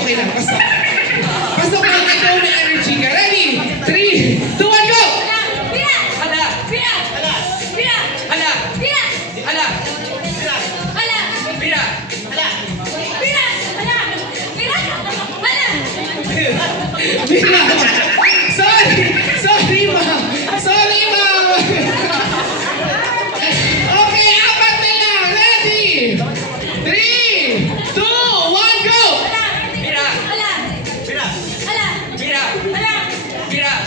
okay lang. Pasok. Pasok lang. Ikaw na energy ka. Ready? 3, 2, 1, go! Pira! Hala! Pira! Hala! Pira! Hala! Pira! Hala! Hala! Pira! Hala! Pira! Hala! Pira! Hala! Bira. Sorry! Sorry, ma'am! Sorry, ma'am! Okay, apat na lang. Ready? 3, 2, 1, go! Pira! Hala! Pira! Hala! Pira! Hala! Pira!